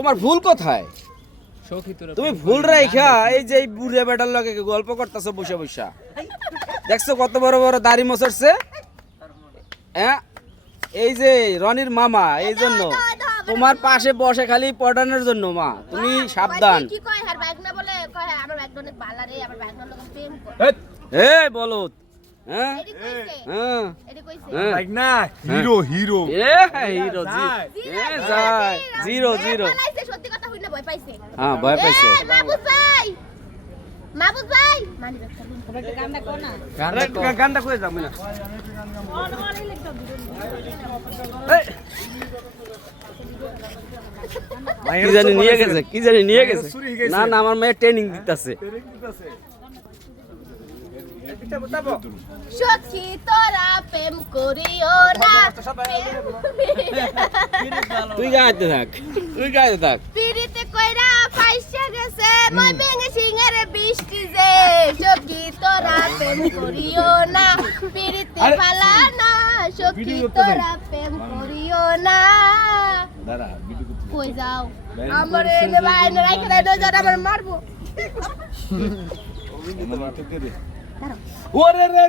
তোমার ভুল কোথায়? তুমি ভুল রাইখা এই যে বুড়ে বেটার লগে গল্প করতেছো বসে বসে। দেখছো কত বড় বড় দাড়ি মোছরছে? হ্যাঁ, এই যে রনির মামা, এই জন্য তোমার পাশে বসে খালি পটানোর জন্য। মা তুমি সাবধান। কি কয় আর বাইক না বলে কয় আমার বাইক অনেক ভালো রে, আমার বাইক লোক প্রেম করে। এই বলত, হ্যাঁ এডি কইছে, হ্যাঁ এডি কইছে লাইক না হিরো হিরো এ হিরো জি এ যায় জিরো জিরো। পালাইছে, সত্যি কথা হইনা ভয় পাইছে। হ্যাঁ ভয় পাইছে। এ মাহবুব ভাই, মাহবুব ভাই মানি ব্যাগটা দিন। একটা গানটা কর না। গানটা কই যাবো না? কি জানি নিয়ে গেছে, কি জানি নিয়ে গেছে। না না, আমার মেয়ে ট্রেনিং দিতেছে। সখী তোরা প্রেম করিও না, তুই গাইতে থাক, তুই গাইতে থাক। পিরিতে কইরা পাইসা গেছে মই ভেঙে সিংহের বৃষ্টি যে। সখী তোরা প্রেম করিও না, পিরিতে পালা না, সখী তোরা প্রেম করিও না। কই যাও আমার এনে বাইনে রাইখে দেয়, নজর আমার মারবো। ওরে রে